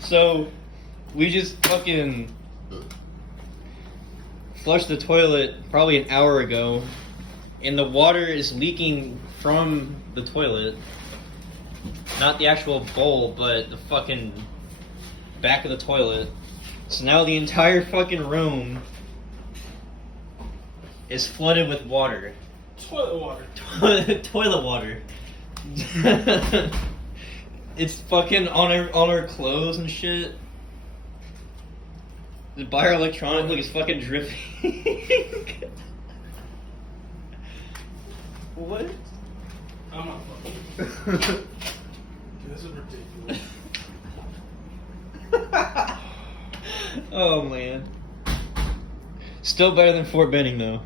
So, we just fucking flushed the toilet probably an hour ago, and the water is leaking from the toilet. Not the actual bowl, but the fucking back of the toilet. So now the entire fucking room is flooded with water. Toilet water. Toilet water. It's fucking on our clothes and shit. By our electronics, like it's fucking dripping. What? I'm not fucking. Dude, this is ridiculous. Oh man. Still better than Fort Benning though.